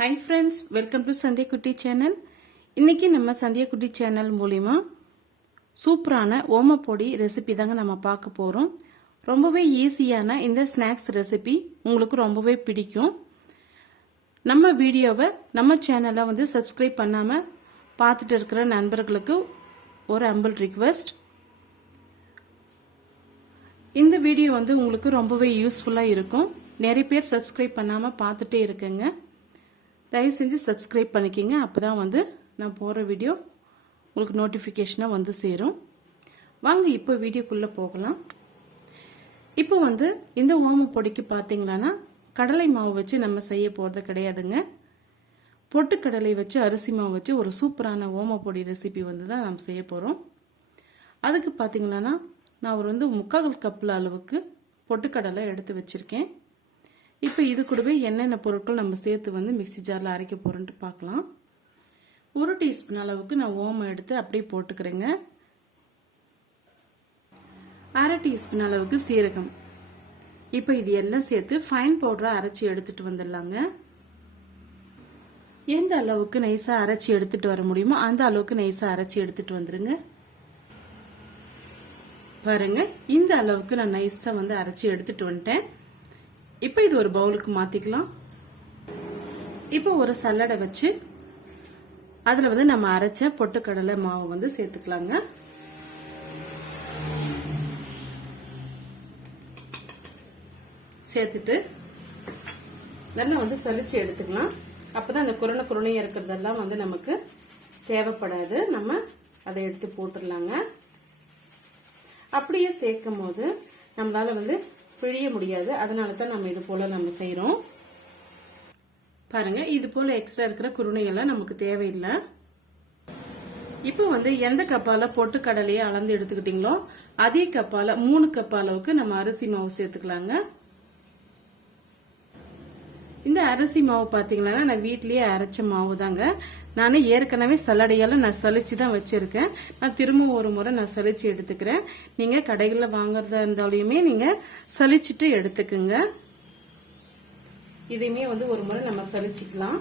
Hi friends welcome to Sandhya Kutti channel இன்றைக்கி நம்ம சந்திய குட்டி சேனல் மூலிமா சூப்பரான ஓமப்பொடி ரெசிபி தாங்க நம்ம பார்க்க போகிறோம் ரொம்பவே ஈஸியான இந்த ஸ்நாக்ஸ் ரெசிபி உங்களுக்கு ரொம்பவே பிடிக்கும். நம்ம வீடியோவை நம்ம சேனலை வந்து சப்ஸ்கிரைப் பண்ணாமல் பார்த்துட்டு இருக்கிற நண்பர்களுக்கு ஒரு அம்பிள் ரிக்வெஸ்ட் இந்த வீடியோ வந்து உங்களுக்கு ரொம்பவே யூஸ்ஃபுல்லாக இருக்கும். நிறைய பேர் சப்ஸ்கிரைப் பண்ணாமல் பார்த்துட்டே இருக்குங்க. தயவு செஞ்சு சப்ஸ்கிரைப் பண்ணிக்கிங்க. அப்போ தான் வந்து நான் போகிற வீடியோ உங்களுக்கு நோட்டிஃபிகேஷனாக வந்து சேரும். வாங்க இப்போ வீடியோக்குள்ளே போகலாம். இப்போ வந்து இந்த ஓம பொடிக்கு பார்த்தீங்கன்னா கடலை மாவு வச்சு நம்ம செய்ய போகிறது கிடையாதுங்க. பொட்டுக்கடலை வச்சு அரிசி மாவு வச்சு ஒரு சூப்பரான ஓம பொடி ரெசிபி வந்து தான் நாம் செய்ய போகிறோம் அதுக்கு பார்த்தீங்கன்னா நான் ஒரு வந்து முக்கால் கப்பில் அளவுக்கு பொட்டுக்கடலை எடுத்து வச்சுருக்கேன். இப்போ இது கூடவே என்னென்ன பொருட்கள் நம்ம சேர்த்து வந்து மிக்சி ஜாரில் அரைக்க போகிறோன்ட்டு பார்க்கலாம் ஒரு டீஸ்பூன் அளவுக்கு நான் ஓமம் எடுத்து அப்படியே போட்டுக்கிறேங்க. அரை டீஸ்பூன் அளவுக்கு சீரகம். இப்போ இது எல்லாம் சேர்த்து ஃபைன் பவுடரை அரைச்சி எடுத்துட்டு வந்துடலாங்க. எந்த அளவுக்கு நைஸாக அரைச்சி எடுத்துட்டு வர முடியுமோ அந்த அளவுக்கு நைஸாக அரைச்சி எடுத்துட்டு வந்துருங்க. பாருங்க இந்த அளவுக்கு நான் நைஸாக வந்து அரைச்சி எடுத்துட்டு வந்துட்டேன். இப்போ இது ஒரு பவுலுக்கு மாற்றிக்கலாம் இப்போ ஒரு சல்லடை வச்சு அதில் வந்து நம்ம அரைச்ச பொட்டுக்கடலை மாவு வந்து சேர்த்துக்கலாங்க. சேர்த்துட்டு நல்லா வந்து சலிச்சு எடுத்துக்கலாம். அப்போதான் அந்த குரண குரணையாக இருக்கிறதெல்லாம் வந்து நமக்கு தேவைப்படாது. நம்ம அதை எடுத்து போட்டுடலாங்க. அப்படியே சேர்க்கும் போது நம்மளால வந்து பிழிய முடியாது. அதனால தான் நம்ம இது போல நம்ம செய்யறோம் பாருங்க இது போல எக்ஸ்ட்ரா இருக்கிற குருணையெல்லாம் நமக்கு தேவையில்லை. இப்போ வந்து எந்த கப்பால பொட்டு கடலையை அளந்து எடுத்துக்கிட்டீங்களோ அதே கப்பால மூணு கப் அளவுக்கு நம்ம அரிசி மாவு சேர்த்துக்கலாங்க. இந்த அரிசி மாவு பாத்தீங்கன்னா நான் வீட்லயே அரைச்ச மாவு தாங்க நான் ஏற்கனவே சல்லடையால நான் சலிச்சு தான் வச்சிருக்கேன். நான் திரும்ப ஒரு முறை நான் சலிச்சு எடுத்துக்கிறேன். நீங்க கடைகளில் வாங்குறதா இருந்தாலுமே நீங்க சலிச்சிட்டு எடுத்துக்குங்க. இதையுமே வந்து ஒரு முறை நம்ம சலிச்சுக்கலாம்.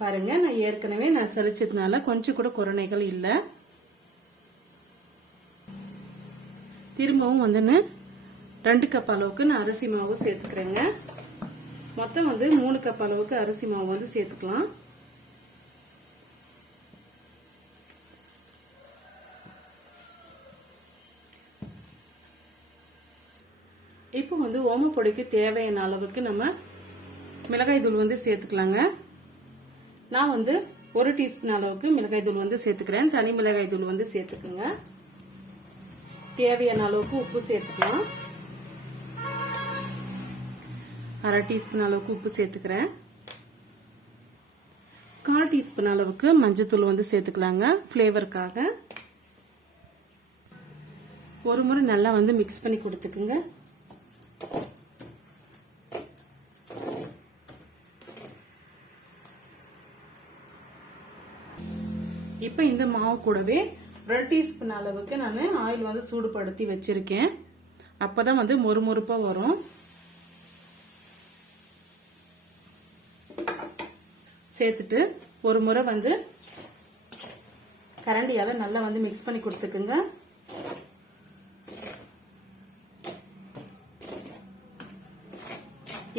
பாருங்க நான் ஏற்கனவே நான் சலிச்சதுனால கொஞ்சம் கூட குரணைகள் இல்லை. திரும்பவும் வந்துன்னு ரெண்டு கப் அளவுக்கு நான் அரிசி மாவு சேர்த்துக்கிறேங்க. மொத்தம் வந்து மூணு கப் அளவுக்கு அரிசி மாவு வந்து சேர்த்துக்கலாம். இப்போ வந்து ஓமப்பொடிக்கு தேவையான அளவுக்கு நம்ம மிளகாய் தூள் வந்து சேர்த்துக்கலாங்க. நான் வந்து ஒரு டீஸ்பூன் அளவுக்கு மிளகாய் தூள் வந்து சேர்த்துக்கிறேன். தனி மிளகாய் தூள் வந்து சேர்த்துக்குங்க. தேவையான அளவுக்கு உப்பு சேர்த்துக்கலாம். அரை டீஸ்பூன் அளவுக்கு உப்பு சேர்த்துக்கிறேன். கால் டீஸ்பூன் அளவுக்கு மஞ்சத்தூள் வந்து சேர்த்துக்கலாங்க ஃப்ளேவருக்காக ஒரு முறை நல்லா வந்து மிக்ஸ் பண்ணி கொடுத்துக்குங்க. இப்போ இந்த மாவு கூடவே ரெண்டு டீஸ்பூன் அளவுக்கு நான் ஆயில் வந்து சூடுபடுத்தி வச்சுருக்கேன். அப்போ தான் வந்து மொறுமொறுப்பாக வரும். சேர்த்துட்டு ஒரு முறை வந்து கரண்டியால் நல்லா வந்து மிக்ஸ் பண்ணி கொடுத்துக்குங்க.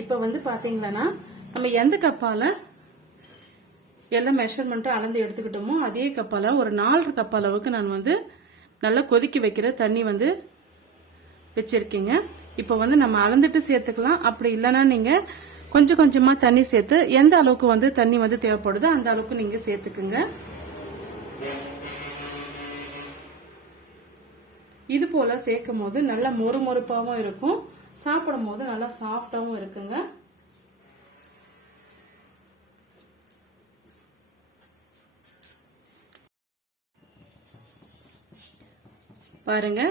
இப்போ வந்து பார்த்தீங்களன்னா நம்ம எந்த கப்பால் எல்லாம் மெஷர்மெண்ட்டும் அளந்து எடுத்துக்கிட்டோமோ அதே கப்பால் ஒரு நாலு கப் அளவுக்கு நான் வந்து நல்லா கொதிக்க வைக்கிற தண்ணி வந்து வச்சுருக்கேங்க. இப்போ வந்து நம்ம அளந்துட்டு சேர்த்துக்கலாம். அப்படி இல்லைன்னா நீங்கள் கொஞ்சம் கொஞ்சமாக தண்ணி சேர்த்து எந்த அளவுக்கு வந்து தண்ணி வந்து தேவைப்படுதோ அந்த அளவுக்கு நீங்கள் சேர்த்துக்குங்க. இது போல் சேர்க்கும் போது நல்லா மொறு இருக்கும். சாப்பிடும் போது நல்லா சாஃப்டாகவும் இருக்குங்க. பாருங்க.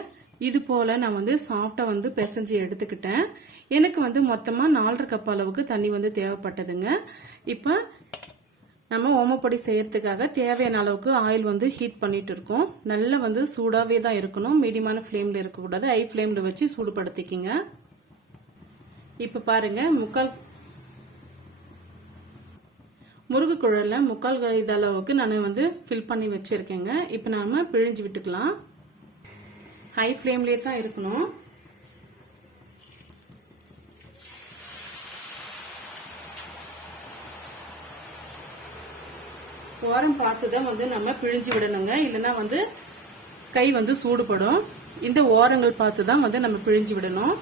இது போல நான் வந்து சாஃப்டா வந்து பிசைஞ்சு எடுத்துக்கிட்டேன். எனக்கு வந்து மொத்தமா நாலரை கப் அளவுக்கு தண்ணி வந்து தேவைப்பட்டதுங்க. இப்ப நம்ம ஓமப்பொடி செய்யறதுக்காக தேவையான அளவுக்கு ஆயில் வந்து ஹீட் பண்ணிட்டு இருக்கோம். நல்லா வந்து சூடாவே தான் இருக்கணும். மீடியமான ஃப்ளேமில் இருக்கக்கூடாது. ஹை ஃப்ளேமில் வச்சு சூடுபடுத்திக்கிங்க. இப்ப பாருங்க முக்கால் முருகு குழல்ல முக்கால் இது அளவுக்கு நான் வந்து ஃபில் பண்ணி வச்சிருக்கேங்க. இப்போ நாம பிழிஞ்சு விட்டுக்கலாம். ஹை ஃப்ளேம்லேயே தான் இருக்கணும். ஓரம் பார்த்து தான் வந்து நம்ம பிழிஞ்சு விடணுங்க. இல்லைன்னா வந்து கை வந்து சூடுபடும். இந்த ஓரங்கள் பார்த்து தான் வந்து நம்ம பிழிஞ்சு விடணும்.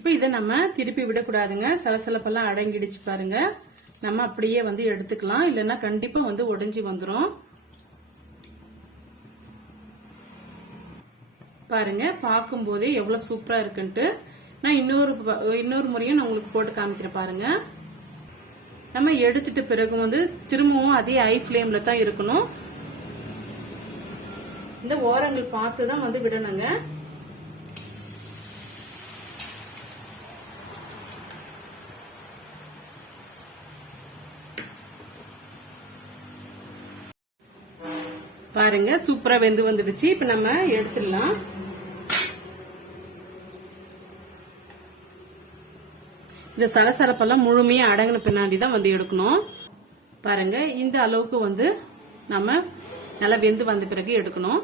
இப்போ இதை நம்ம திருப்பி விடக்கூடாதுங்க. சலசலப்பெல்லாம் அடங்கிடுச்சு பாருங்க. நம்ம அப்படியே வந்து எடுத்துக்கலாம். இல்லைன்னா கண்டிப்பா வந்து உடஞ்சி வந்துடும் பாருங்க பார்க்கும்போதே எவ்வளவு சூப்பரா இருக்குன்ட்டு. நான் இன்னொரு இன்னொரு முறையும் நான் உங்களுக்கு போட்டு காமிக்கிறேன் பாருங்க. நம்ம எடுத்துட்டு பிறகு வந்து திரும்பவும் அதே ஐ ஃப்ளேம்ல தான் இருக்கணும். இந்த ஓரங்கள் பார்த்து தான் வந்து விடணுங்க. பாருங்க சூப்பரா வெந்து வந்துடுச்சு. இப்ப நம்ம எடுத்துடலாம். இந்த சலசலப்பெல்லாம் முழுமையா அடங்கின பின்னாடி தான் வந்து எடுக்கணும். பாருங்க இந்த அளவுக்கு வந்து நம்ம நல்லா வெந்து வந்த பிறகு எடுக்கணும்.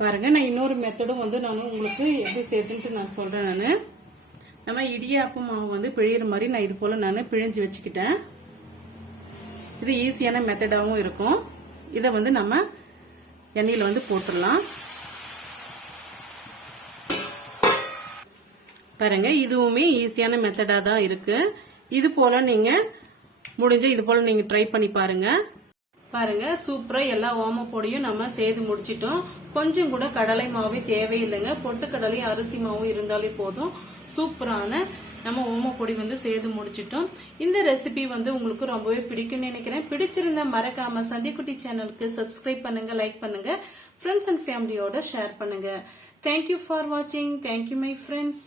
பாருங்க நான் இன்னொரு மெத்தடும் வந்து நான் உங்களுக்கு எப்படி செய்யுதுன்ட்டு நான் சொல்றேன் நான். நம்ம இடியாப்பு மாவு வந்து பிழியிற மாதிரி நான் இது போல நான் பிழிஞ்சு வச்சுக்கிட்டேன். இது ஈஸியான மெத்தடாகவும் இருக்கும். இதை வந்து நம்ம எண்ணெயில் வந்து போட்டுடலாம். பாருங்க இதுவுமே ஈஸியான மெத்தடாக தான் இருக்கு. இது போல நீங்க முடிஞ்ச இது போல நீங்க ட்ரை பண்ணி பாருங்க. பாருங்க சூப்பரா எல்லா ஓமப்பொடியும் நம்ம செய்து முடிச்சிட்டோம். கொஞ்சம் கூட கடலை மாவே தேவையில்லைங்க. பொட்டுக்கடலையும் அரிசி மாவும் இருந்தாலே போதும். சூப்பரான நம்ம ஓமப்பொடி வந்து செய்து முடிச்சிட்டோம். இந்த ரெசிபி வந்து உங்களுக்கு ரொம்பவே பிடிக்கும்னு நினைக்கிறேன். பிடிச்சிருந்தா மறக்காம சந்திக்குட்டி சேனலுக்கு சப்ஸ்கிரைப் பண்ணுங்க லைக் பண்ணுங்க. ஃப்ரெண்ட்ஸ் அண்ட் ஃபேமிலியோட ஷேர் பண்ணுங்க. தேங்க்யூ ஃபார் வாட்சிங் தேங்க்யூ மை ஃப்ரெண்ட்ஸ்